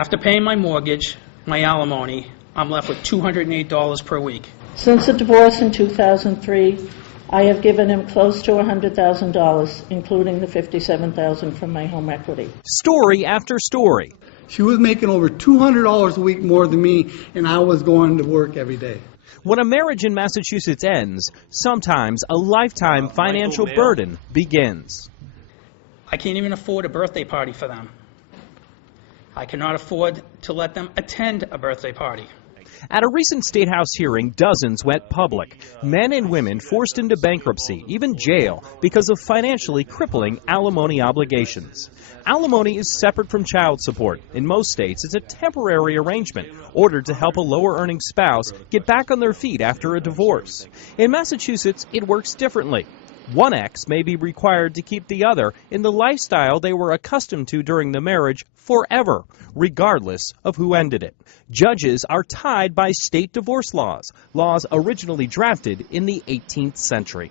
After paying my mortgage, my alimony, I'm left with $208 per week. Since the divorce in 2003, I have given him close to $100,000, including the $57,000 from my home equity. Story after story. She was making over $200 a week more than me, and I was going to work every day. When a marriage in Massachusetts ends, sometimes a lifetime financial burden begins. I can't even afford a birthday party for them. I cannot afford to let them attend a birthday party. At a recent statehouse hearing, dozens went public. Men and women forced into bankruptcy, even jail, because of financially crippling alimony obligations. Alimony is separate from child support. In most states, it's a temporary arrangement ordered to help a lower-earning spouse get back on their feet after a divorce. In Massachusetts, it works differently. One ex may be required to keep the other in the lifestyle they were accustomed to during the marriage forever, regardless of who ended it. Judges are tied by state divorce laws originally drafted in the 18th century.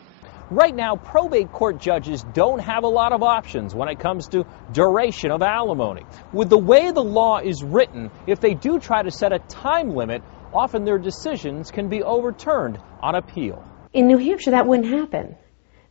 Right now, probate court judges don't have a lot of options when it comes to duration of alimony. With the way the law is written, if they do try to set a time limit, often their decisions can be overturned on appeal. In New Hampshire, that wouldn't happen.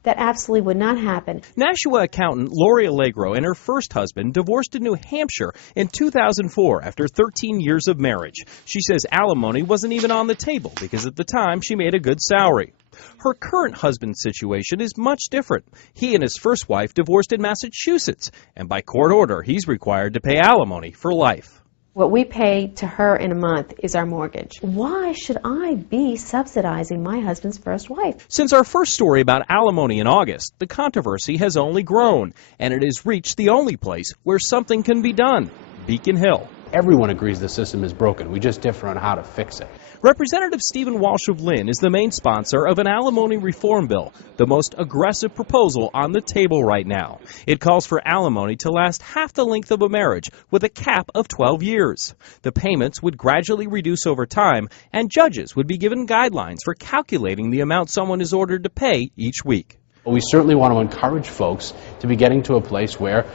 That absolutely would not happen. Nashua accountant Lori Allegro and her first husband divorced in New Hampshire in 2004 after 13 years of marriage. She says alimony wasn't even on the table because at the time she made a good salary. Her current husband's situation is much different. He and his first wife divorced in Massachusetts, and by court order, he's required to pay alimony for life. What we pay to her in a month is our mortgage. Why should I be subsidizing my husband's first wife? Since our first story about alimony in August, the controversy has only grown, and it has reached the only place where something can be done, Beacon Hill. Everyone agrees the system is broken. We just differ on how to fix it. Representative Stephen Walsh of Lynn is the main sponsor of an alimony reform bill, the most aggressive proposal on the table right now. It calls for alimony to last half the length of a marriage with a cap of 12 years. The payments would gradually reduce over time, and judges would be given guidelines for calculating the amount someone is ordered to pay each week. We certainly want to encourage folks to be getting to a place where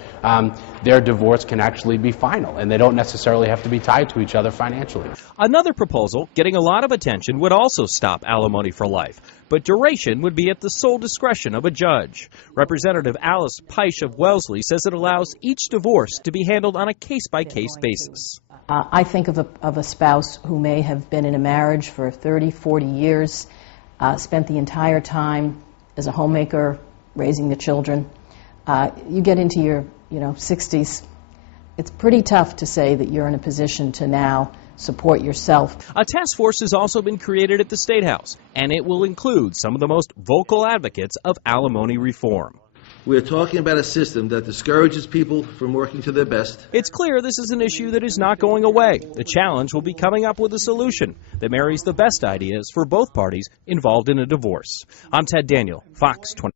their divorce can actually be final and they don't necessarily have to be tied to each other financially. Another proposal getting a lot of attention would also stop alimony for life, but duration would be at the sole discretion of a judge. Representative Alice Peisch of Wellesley says it allows each divorce to be handled on a case-by-case basis. I think of a spouse who may have been in a marriage for 30, 40 years, spent the entire time as a homemaker, raising the children. You get into your 60s, it's pretty tough to say that you're in a position to now support yourself. A task force has also been created at the State House, and it will include some of the most vocal advocates of alimony reform. We are talking about a system that discourages people from working to their best. It's clear this is an issue that is not going away. The challenge will be coming up with a solution that marries the best ideas for both parties involved in a divorce. I'm Ted Daniel, Fox 20.